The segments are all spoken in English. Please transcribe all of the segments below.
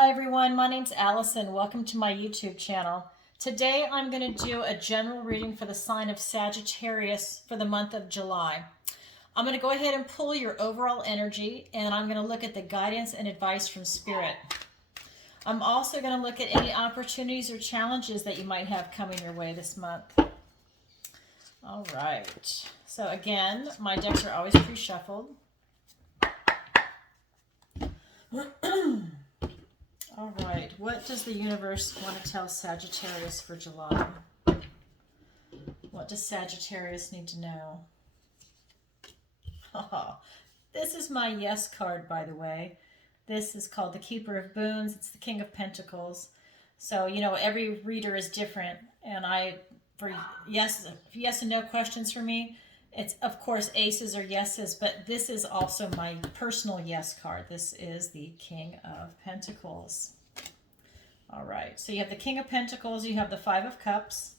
Hi everyone, my name's Allison. Welcome to my YouTube channel. Today I'm going to do a general reading for the sign of Sagittarius for the month of July. I'm going to go ahead and pull your overall energy, and I'm going to look at the guidance and advice from Spirit. I'm also going to look at any opportunities or challenges that you might have coming your way this month. All right. So again, my decks are always pre-shuffled. All right, what does the universe want to tell Sagittarius for July? What does Sagittarius need to know? Oh, this is my yes card, by the way. This is called the Keeper of Boons. It's the King of Pentacles. So, you know, every reader is different. And for yes and no questions for me, it's, of course, aces or yeses, but this is also my personal yes card. This is the King of Pentacles. All right, so you have the King of Pentacles, you have the Five of Cups,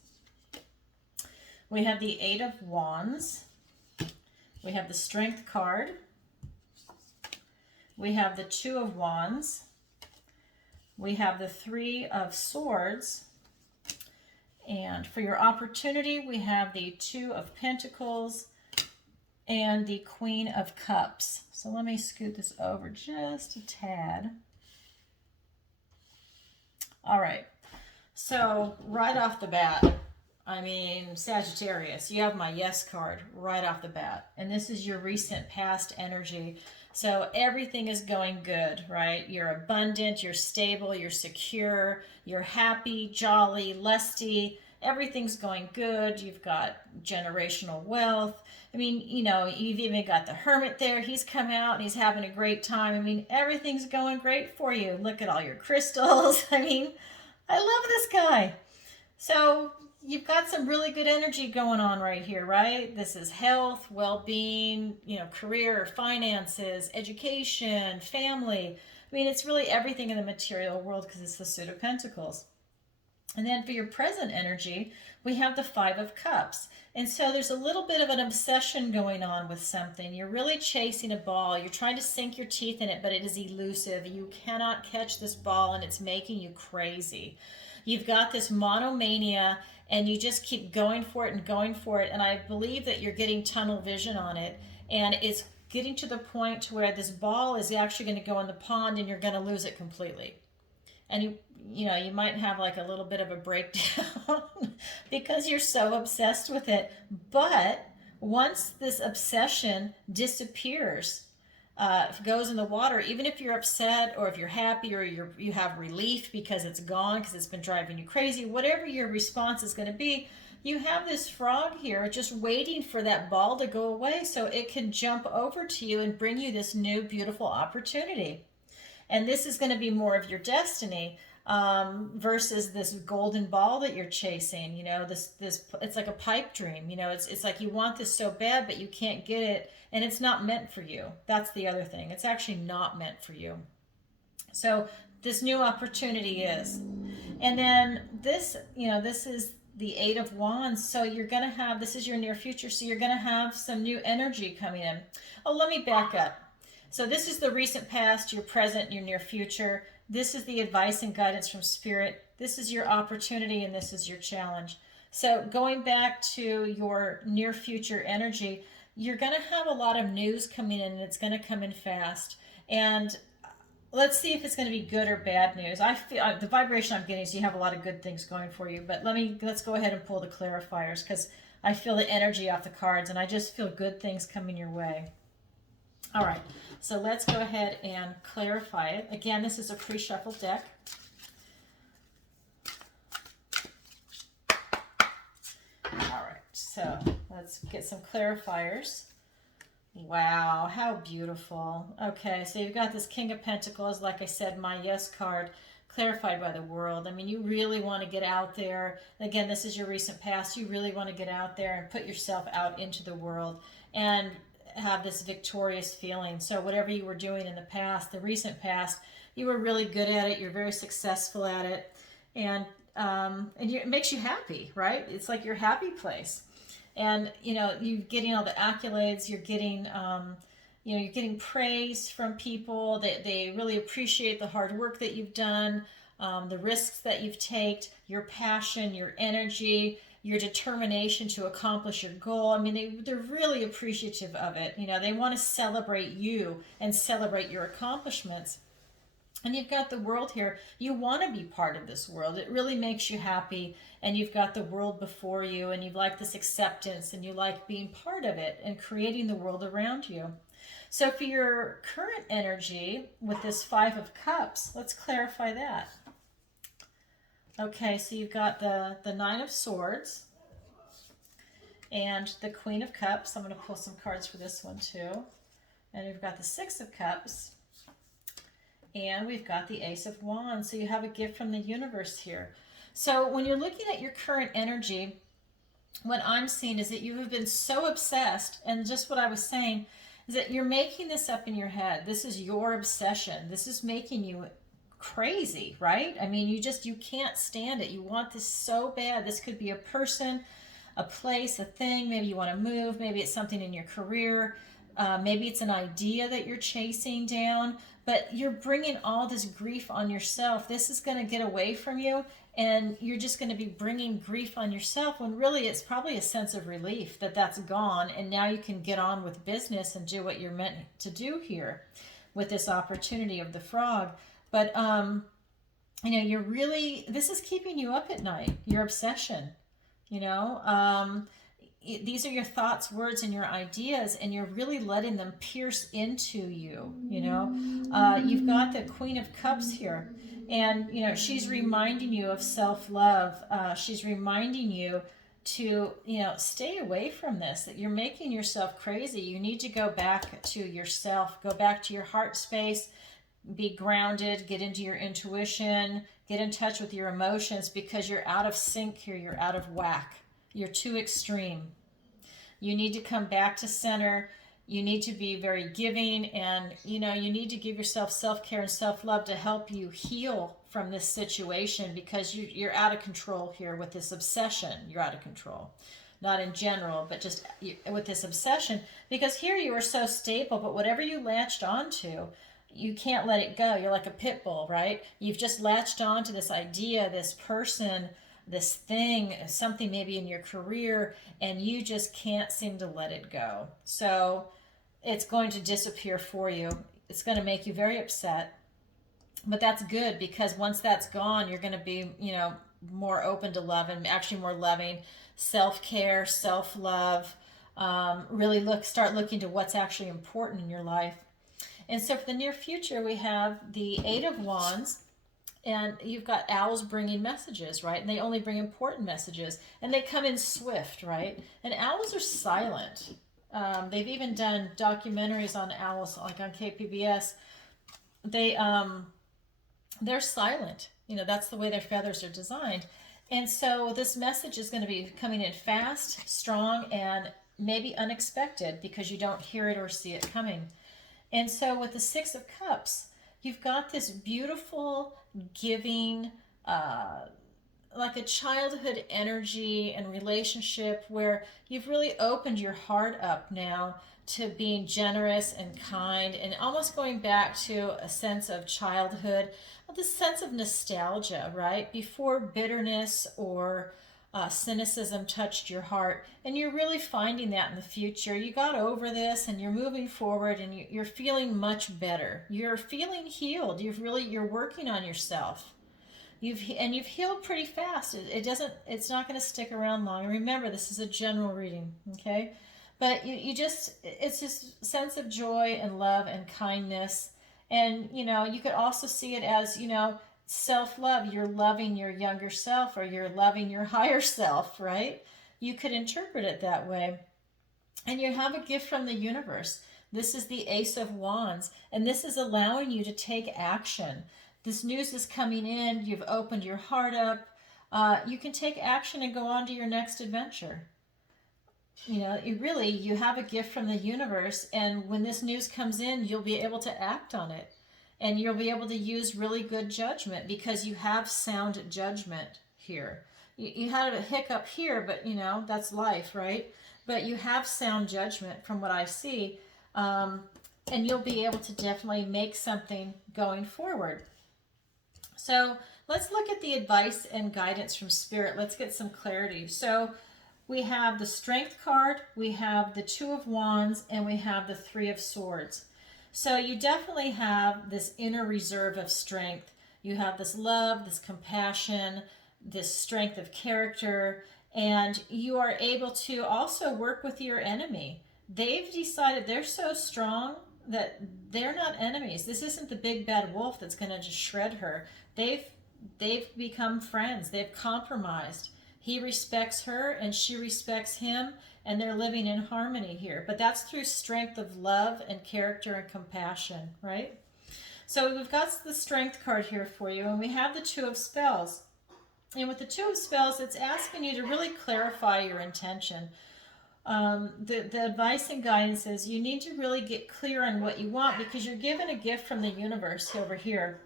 we have the Eight of Wands, we have the Strength card, we have the Two of Wands, we have the Three of Swords, and for your opportunity, we have the Two of Pentacles and the Queen of Cups. So let me scoot this over just a tad. All right, so right off the bat, I mean, Sagittarius, you have my yes card right off the bat. And this is your recent past energy. So everything is going good, right? You're abundant, you're stable, you're secure, you're happy, jolly, lusty. Everything's going good. You've got generational wealth. I mean, you know, you've even got the Hermit there. He's come out and he's having a great time. I mean, everything's going great for you. Look at all your crystals. I mean, I love this guy. So you've got some really good energy going on right here, right? This is health, well-being, you know, career, finances, education, family. I mean, it's really everything in the material world because it's the Suit of Pentacles. And then for your present energy, we have the Five of Cups. And so there's a little bit of an obsession going on with something. You're really chasing a ball. You're trying to sink your teeth in it, but it is elusive. You cannot catch this ball, and it's making you crazy. You've got this monomania, and you just keep going for it and going for it. And I believe that you're getting tunnel vision on it. And it's getting to the point to where this ball is actually going to go in the pond, and you're going to lose it completely. And you know, you might have like a little bit of a breakdown because you're so obsessed with it. But once this obsession disappears, if it goes in the water, even if you're upset or if you're happy or you have relief because it's gone, because it's been driving you crazy, whatever your response is going to be, you have this frog here just waiting for that ball to go away so it can jump over to you and bring you this new beautiful opportunity. And this is going to be more of your destiny versus this golden ball that you're chasing. You know, this it's like a pipe dream. You know, it's like you want this so bad, but you can't get it, and it's not meant for you. That's the other thing. It's actually not meant for you. So this new opportunity is. And then this, you know, this is the Eight of Wands. So you're going to have, this is your near future. So you're going to have some new energy coming in. Oh, let me back up. So this is the recent past, your present, your near future. This is the advice and guidance from Spirit. This is your opportunity, and this is your challenge. So going back to your near future energy, you're going to have a lot of news coming in, and it's going to come in fast. And let's see if it's going to be good or bad news. I feel the vibration I'm getting is you have a lot of good things going for you. But let's go ahead and pull the clarifiers because I feel the energy off the cards, and I just feel good things coming your way. All right, so let's go ahead and clarify it. Again, this is a pre-shuffled deck. All right, so let's get some clarifiers. Wow, how beautiful. Okay, so you've got this King of Pentacles, like I said, my yes card, clarified by the world. I mean, you really want to get out there. Again, this is your recent past. You really want to get out there and put yourself out into the world and have this victorious feeling. So whatever you were doing in the past, the recent past, you were really good at it. You're very successful at it, and it makes you happy, right? It's like your happy place. And you know, you're getting all the accolades. You're getting you're getting praise from people. They really appreciate the hard work that you've done, the risks that you've taken, your passion, your energy, your determination to accomplish your goal. I mean, they're really appreciative of it. They want to celebrate you and celebrate your accomplishments. And you've got the world here. You want to be part of this world. It really makes you happy. And you've got the world before you, and you like this acceptance, and you like being part of it and creating the world around you. So for your current energy with this Five of Cups, let's clarify that. Okay, so you've got the Nine of Swords and the Queen of Cups. I'm going to pull some cards for this one too. And you've got the Six of Cups. And we've got the Ace of Wands. So you have a gift from the universe here. So when you're looking at your current energy, what I'm seeing is that you have been so obsessed, and just what I was saying, is that you're making this up in your head. This is your obsession. This is making you crazy, right? I mean, you can't stand it. You want this so bad. This could be a person, a place, a thing. Maybe you want to move. Maybe it's something in your career. Maybe it's an idea that you're chasing down, but you're bringing all this grief on yourself. This is going to get away from you, and you're just going to be bringing grief on yourself when really it's probably a sense of relief that that's gone, and now you can get on with business and do what you're meant to do here with this opportunity of the frog. But, you're really, this is keeping you up at night, your obsession, these are your thoughts, words, and your ideas, and you're really letting them pierce into you. You've got the Queen of Cups here, and she's reminding you of self-love. She's reminding you to stay away from this, that you're making yourself crazy. You need to go back to yourself, go back to your heart space, be grounded, get into your intuition, get in touch with your emotions, because you're out of sync here. You're out of whack. You're too extreme. You need to come back to center. You need to be very giving, and you need to give yourself self-care and self-love to help you heal from this situation, because you're out of control here with this obsession. You're out of control. Not in general, but just with this obsession, because here you are so stable, but whatever you latched onto, you can't let it go. You're like a pit bull, right? You've just latched onto this idea, this person, this thing, something maybe in your career, and you just can't seem to let it go. So it's going to disappear for you. It's going to make you very upset. But that's good, because once that's gone, you're going to be, more open to love, and actually more loving, self-care, self-love. Really start looking to what's actually important in your life. And so for the near future, we have the Eight of Wands. And you've got owls bringing messages, right? And they only bring important messages. And they come in swift, right? And owls are silent. They've even done documentaries on owls, like on KPBS. They're silent. That's the way their feathers are designed. And so this message is going to be coming in fast, strong, and maybe unexpected, because you don't hear it or see it coming. And so with the Six of Cups, you've got this beautiful, giving, like a childhood energy and relationship where you've really opened your heart up now to being generous and kind, and almost going back to a sense of childhood, this sense of nostalgia, right? Before bitterness or cynicism touched your heart, and you're really finding that in the future. You got over this, and you're moving forward, and you're feeling much better. You're feeling healed. You're working on yourself. You've healed pretty fast. It's not going to stick around long. And remember, this is a general reading, okay? But it's just sense of joy and love and kindness, and you could also see it as self-love. You're loving your younger self, or you're loving your higher self, right? You could interpret it that way. And you have a gift from the universe. This is the Ace of Wands, and this is allowing you to take action. This news is coming in. You've opened your heart up. You can take action and go on to your next adventure. You have a gift from the universe, and when this news comes in, you'll be able to act on it. And you'll be able to use really good judgment, because you have sound judgment here. You had a hiccup here, but that's life, right? But you have sound judgment from what I see. and you'll be able to definitely make something going forward. So let's look at the advice and guidance from Spirit. Let's get some clarity. So we have the Strength card, we have the Two of Wands, and we have the Three of Swords. So you definitely have this inner reserve of strength. You have this love, this compassion, this strength of character, and you are able to also work with your enemy. They've decided they're so strong that they're not enemies. This isn't the big bad wolf that's going to just shred her. They've become friends. They've compromised. He respects her and she respects him, and they're living in harmony here. But that's through strength of love and character and compassion, right? So we've got the Strength card here for you, and we have the Two of Spells. And with the Two of Spells, it's asking you to really clarify your intention. The advice and guidance is you need to really get clear on what you want, because you're given a gift from the universe over here.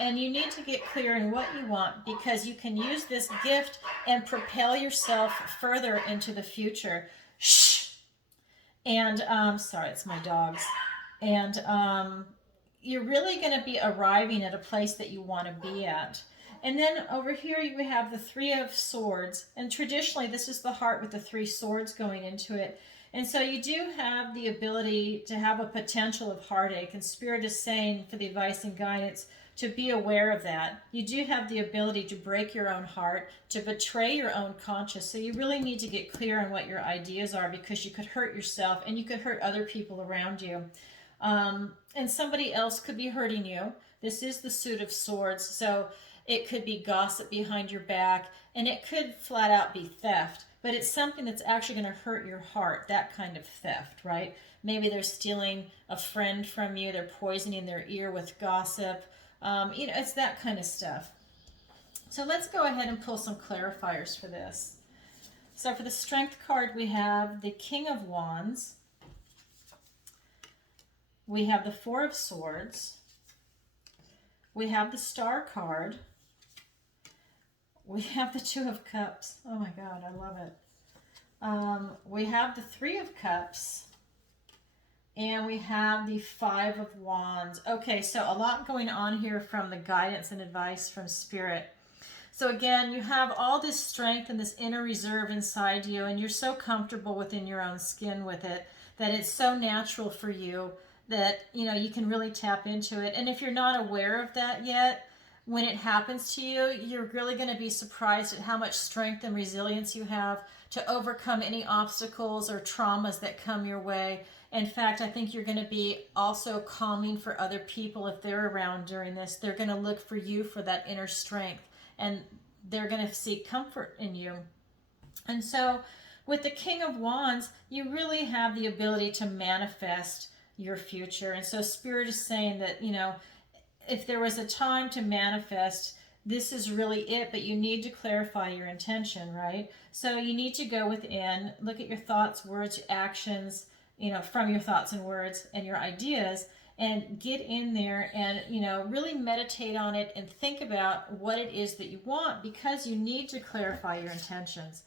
And you need to get clear on what you want, because you can use this gift and propel yourself further into the future. Shh! And, sorry, it's my dogs. And you're really going to be arriving at a place that you want to be at. And then over here we have the Three of Swords. And traditionally this is the heart with the three swords going into it. And so you do have the ability to have a potential of heartache. And Spirit is saying, for the advice and guidance, to be aware of that. You do have the ability to break your own heart, to betray your own conscience. So you really need to get clear on what your ideas are, because you could hurt yourself and you could hurt other people around you. And somebody else could be hurting you. This is the Suit of Swords. So it could be gossip behind your back, and it could flat out be theft. But it's something that's actually going to hurt your heart, that kind of theft, right? Maybe they're stealing a friend from you. They're poisoning their ear with gossip. It's that kind of stuff. So let's go ahead and pull some clarifiers for this. So for the Strength card, we have the King of Wands. We have the Four of Swords. We have the Star card. We have the Two of Cups. Oh my God, I love it. We have the Three of Cups. And we have the Five of Wands. Okay, so a lot going on here from the guidance and advice from Spirit. So again, you have all this strength and this inner reserve inside you, and you're so comfortable within your own skin with it that it's so natural for you that, you can really tap into it. And if you're not aware of that yet, when it happens to you, you're really going to be surprised at how much strength and resilience you have to overcome any obstacles or traumas that come your way. In fact, I think you're going to be also calming for other people if they're around during this. They're going to look for you for that inner strength, and they're going to seek comfort in you. And so with the King of Wands, you really have the ability to manifest your future. And so Spirit is saying that, if there was a time to manifest, this is really it, but you need to clarify your intention, right? So you need to go within, look at your thoughts, words, actions, from your thoughts and words and your ideas, and get in there and, really meditate on it and think about what it is that you want, because you need to clarify your intentions.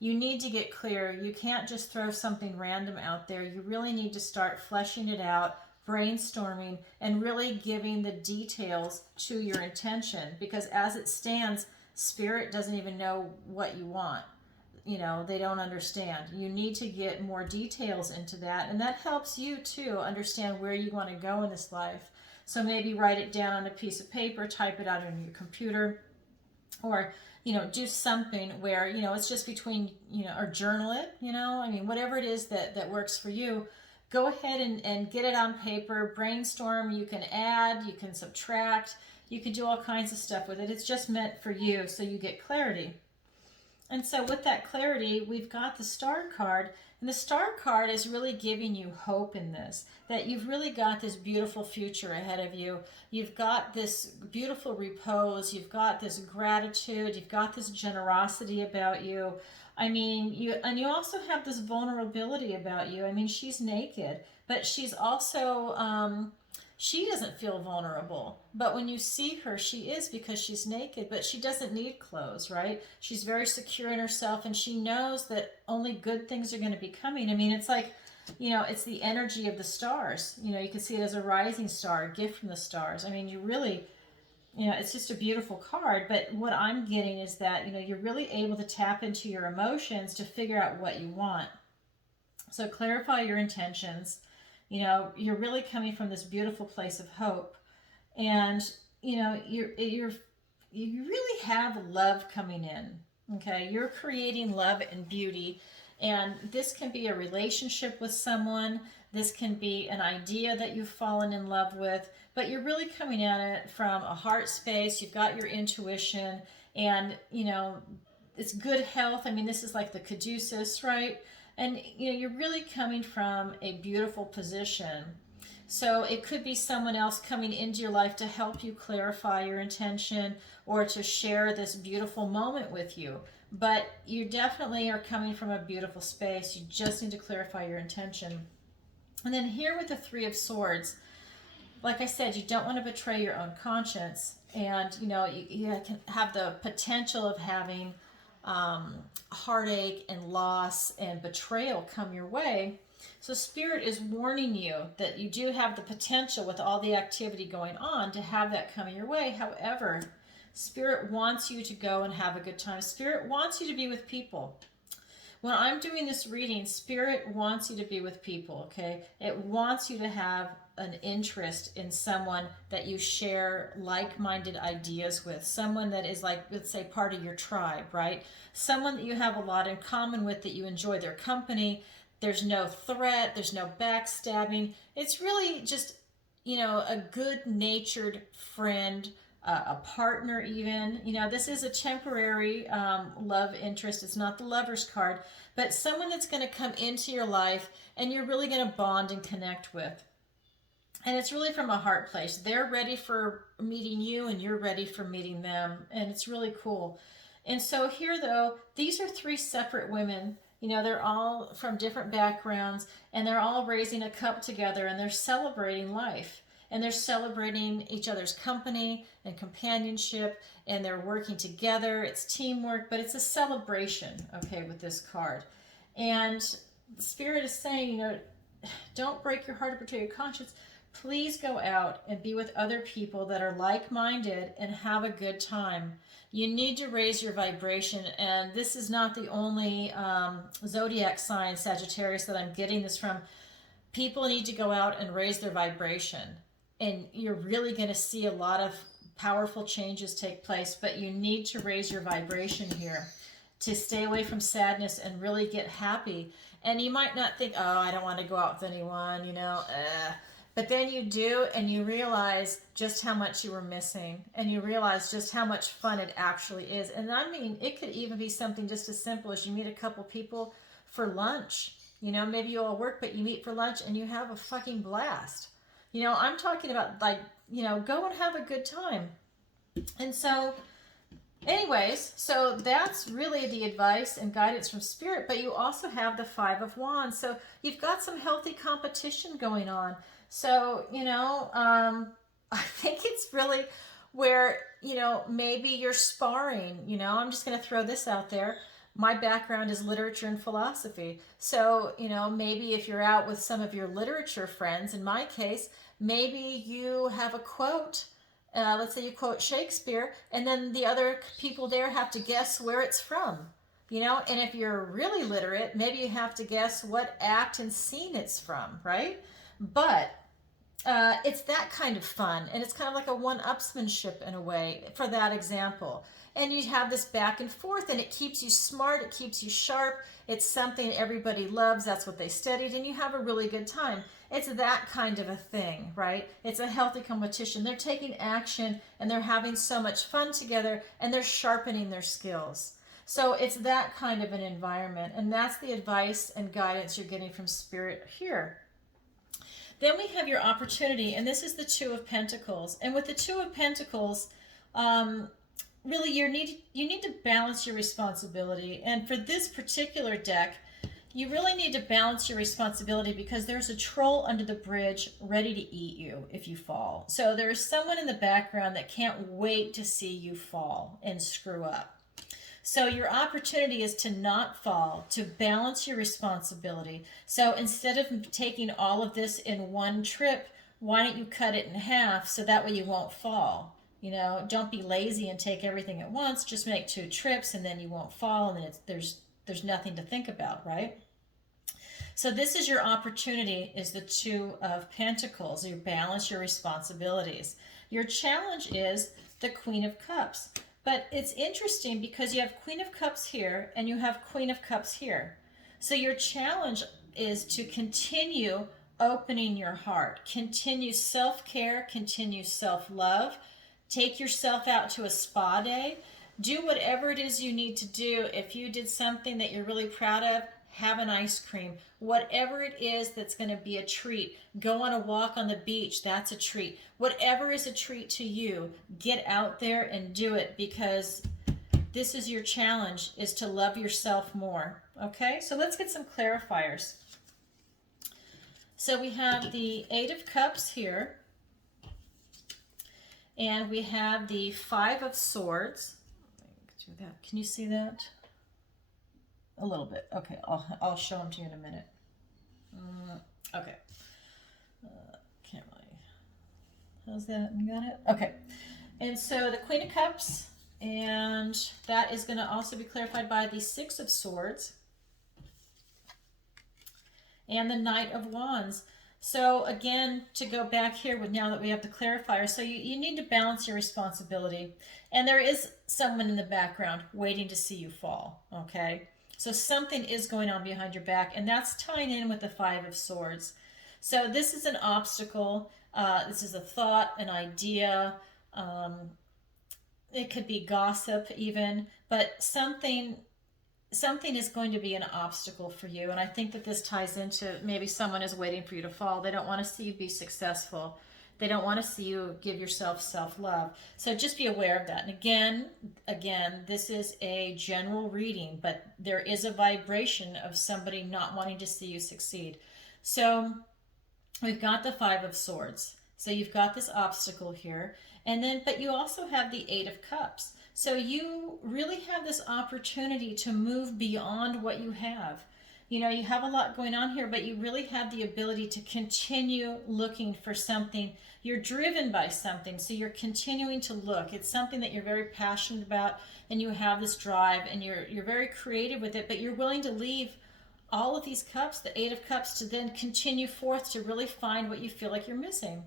You need to get clear. You can't just throw something random out there. You really need to start fleshing it out, brainstorming, and really giving the details to your intention, because as it stands, Spirit doesn't even know what you want. They don't understand. You need to get more details into that, and that helps you to understand where you want to go in this life. So maybe write it down on a piece of paper, type it out on your computer, or do something where it's just between or journal it, whatever it is that works for you. Go ahead and get it on paper, brainstorm. You can add, you can subtract, you can do all kinds of stuff with it. It's just meant for you, so you get clarity. And so with that clarity, we've got the Star card, and the Star card is really giving you hope in this, that you've really got this beautiful future ahead of you. You've got this beautiful repose, you've got this gratitude, you've got this generosity about you. You also have this vulnerability about you. She's naked, but she's also, she doesn't feel vulnerable. But when you see her, she is, because she's naked, but she doesn't need clothes, right? She's very secure in herself, and she knows that only good things are going to be coming. It's like you know, it's the energy of the stars. You know, you can see it as a rising star, a gift from the stars. I mean, you really, you know, it's just a beautiful card. But what I'm getting is that, you know, you're really able to tap into your emotions to figure out what you want. So clarify your intentions. You know, you're really coming from this beautiful place of hope. And, you know, you really have love coming in. Okay, you're creating love and beauty, and this can be a relationship with someone. This can be an idea that you've fallen in love with, but you're really coming at it from a heart space. You've got your intuition, and you know it's good health. I mean, this is like the caduceus, right? And you know, you're really coming from a beautiful position. So it could be someone else coming into your life to help you clarify your intention or to share this beautiful moment with you. But you definitely are coming from a beautiful space. You just need to clarify your intention. And then here with the Three of Swords, like I said, you don't want to betray your own conscience. And, you know, you can have the potential of having heartache and loss and betrayal come your way. So Spirit is warning you that you do have the potential with all the activity going on to have that come your way. However, Spirit wants you to go and have a good time. Spirit wants you to be with people. When I'm doing this reading, Spirit wants you to be with people, okay? It wants you to have an interest in someone that you share like-minded ideas with, someone that is like, let's say, part of your tribe, right? Someone that you have a lot in common with, that you enjoy their company. There's no threat, there's no backstabbing. It's really just, you know, a good-natured friend, a partner even. You know, this is a temporary love interest. It's not the Lover's card, but someone that's going to come into your life and you're really going to bond and connect with. And it's really from a heart place. They're ready for meeting you and you're ready for meeting them. And it's really cool. And so here, though, these are three separate women. You know, they're all from different backgrounds, and they're all raising a cup together, and they're celebrating life. And they're celebrating each other's company and companionship, and they're working together. It's teamwork, but it's a celebration, okay, with this card. And the Spirit is saying, you know, don't break your heart or betray your conscience. Please go out and be with other people that are like-minded and have a good time. You need to raise your vibration, and this is not the only zodiac sign, Sagittarius, that I'm getting this from. People need to go out and raise their vibration, and you're really going to see a lot of powerful changes take place, but you need to raise your vibration here to stay away from sadness and really get happy. And you might not think, oh, I don't want to go out with anyone, you know, But then you do, and you realize just how much you were missing, and you realize just how much fun it actually is. And I mean, it could even be something just as simple as you meet a couple people for lunch. You know, maybe you all work, but you meet for lunch and you have a fucking blast. You know, I'm talking about, like, you know, go and have a good time. And so, anyways, so that's really the advice and guidance from Spirit. But you also have the Five of Wands. So you've got some healthy competition going on. So, you know, I think it's really where, you know, maybe you're sparring. You know, I'm just going to throw this out there. My background is literature and philosophy. So, you know, maybe if you're out with some of your literature friends, in my case, maybe you have a quote. Let's say you quote Shakespeare, and then the other people there have to guess where it's from. You know, and if you're really literate, maybe you have to guess what act and scene it's from, right? But it's that kind of fun, and it's kind of like a one-upsmanship in a way for that example. And you have this back and forth, and it keeps you smart, it keeps you sharp. It's something everybody loves. That's what they studied, and you have a really good time. It's that kind of a thing, right? It's a healthy competition. They're taking action, and they're having so much fun together, and they're sharpening their skills. So it's that kind of an environment, and that's the advice and guidance you're getting from Spirit here. Then we have your opportunity, and this is the Two of Pentacles. And with the Two of Pentacles, really you need to balance your responsibility. And for this particular deck, you really need to balance your responsibility because there's a troll under the bridge ready to eat you if you fall. So there's someone in the background that can't wait to see you fall and screw up. So your opportunity is to not fall, to balance your responsibility. So instead of taking all of this in one trip, why don't you cut it in half so that way you won't fall? You know, don't be lazy and take everything at once. Just make 2 trips and then you won't fall, and then there's nothing to think about, right? So this is your opportunity, is the Two of Pentacles. You balance your responsibilities. Your challenge is the Queen of Cups. But it's interesting because you have Queen of Cups here and you have Queen of Cups here. So your challenge is to continue opening your heart, continue self-care, continue self-love, take yourself out to a spa day, do whatever it is you need to do. If you did something that you're really proud of, have an ice cream. Whatever it is that's going to be a treat. Go on a walk on the beach. That's a treat. Whatever is a treat to you, get out there and do it, because this is your challenge, is to love yourself more. Okay, so let's get some clarifiers. So we have the Eight of Cups here, and we have the Five of Swords. Do that. Can you see that? A little bit. Okay, I'll show them to you in a minute. Okay. Can't really. How's that? You got it? Okay. And so the Queen of Cups, and that is going to also be clarified by the Six of Swords and the Knight of Wands. So again, to go back here with, now that we have the clarifier, so you need to balance your responsibility. And there is someone in the background waiting to see you fall, okay? So something is going on behind your back, and that's tying in with the Five of Swords. So this is an obstacle. This is a thought, an idea. It could be gossip even, but something is going to be an obstacle for you. And I think that this ties into maybe someone is waiting for you to fall. They don't want to see you be successful. They don't want to see you give yourself self-love. So just be aware of that. And again, this is a general reading, but there is a vibration of somebody not wanting to see you succeed. So we've got the Five of Swords. So you've got this obstacle here. And then, but you also have the Eight of Cups. So you really have this opportunity to move beyond what you have. You know, you have a lot going on here, but you really have the ability to continue looking for something. You're driven by something, so you're continuing to look. It's something that you're very passionate about, and you have this drive, and you're very creative with it, but you're willing to leave all of these cups, the Eight of Cups, to then continue forth to really find what you feel like you're missing.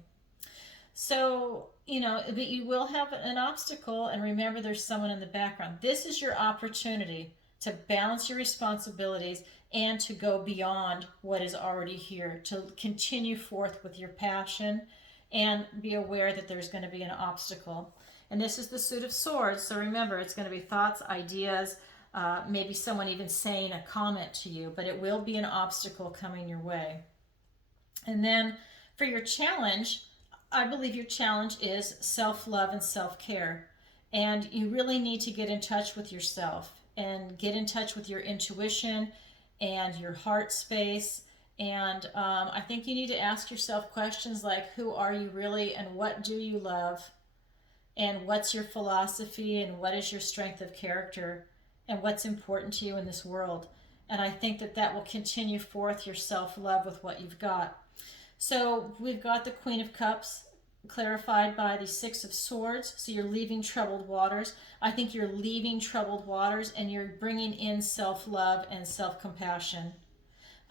So, you know, but you will have an obstacle, and remember there's someone in the background. This is your opportunity to balance your responsibilities and to go beyond what is already here, to continue forth with your passion and be aware that there's going to be an obstacle. And this is the Suit of Swords, so remember, it's going to be thoughts, ideas, maybe someone even saying a comment to you, but it will be an obstacle coming your way. And then for your challenge, I believe your challenge is self-love and self-care. And you really need to get in touch with yourself and get in touch with your intuition and your heart space. And I think you need to ask yourself questions like, who are you really, and what do you love, and what's your philosophy, and what is your strength of character, and what's important to you in this world. And I think that that will continue forth your self-love with what you've got. So we've got the Queen of Cups clarified by the Six of Swords. So you're leaving troubled waters. I think you're leaving troubled waters, and you're bringing in self-love and self-compassion.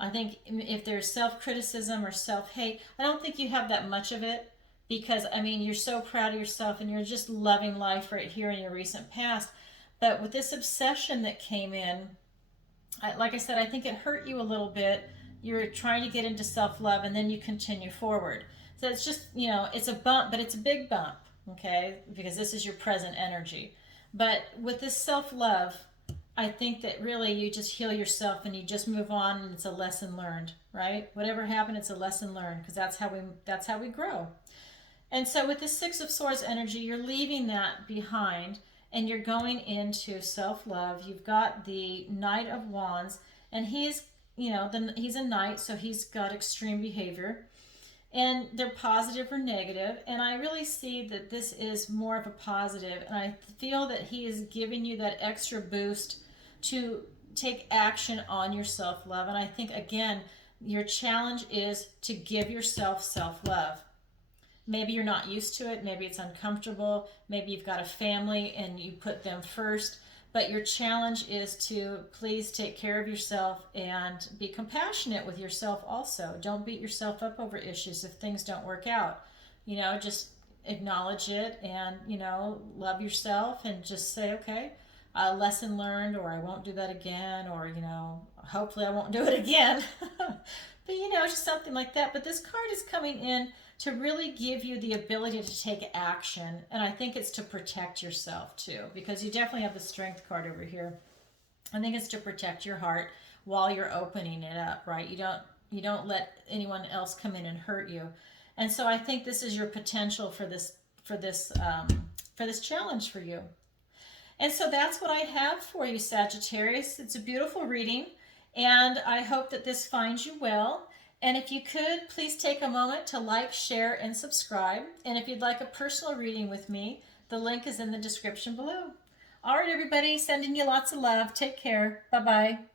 I think if there's self-criticism or self-hate, I don't think you have that much of it, because, I mean, you're so proud of yourself and you're just loving life right here in your recent past. But with this obsession that came in, like I said, I think it hurt you a little bit. You're trying to get into self-love, and then you continue forward. So it's just, you know, it's a bump, but it's a big bump, okay? Because this is your present energy. But with this self-love, I think that really you just heal yourself and you just move on, and it's a lesson learned, right? Whatever happened, it's a lesson learned, because that's how we grow. And so with the Six of Swords energy, you're leaving that behind, and you're going into self-love. You've got the Knight of Wands, and he's, you know, he's a knight, so he's got extreme behavior. and they're positive or negative, and I really see that this is more of a positive, and I feel that he is giving you that extra boost to take action on your self-love. And I think, again, your challenge is to give yourself self-love. Maybe you're not used to it, maybe it's uncomfortable, maybe you've got a family and you put them first, but your challenge is to please take care of yourself and be compassionate with yourself also. Don't beat yourself up over issues if things don't work out. You know, just acknowledge it and, you know, love yourself and just say, okay, lesson learned, or I won't do that again, or, you know, hopefully I won't do it again. But, you know, just something like that. But this card is coming in to really give you the ability to take action. And I think it's to protect yourself too, because you definitely have the Strength card over here. I think it's to protect your heart while you're opening it up, right? You don't let anyone else come in and hurt you. And so I think this is your potential for this challenge for you. And so that's what I have for you, Sagittarius. It's a beautiful reading, and I hope that this finds you well. And if you could, please take a moment to like, share, and subscribe. And if you'd like a personal reading with me, the link is in the description below. All right, everybody, sending you lots of love. Take care. Bye-bye.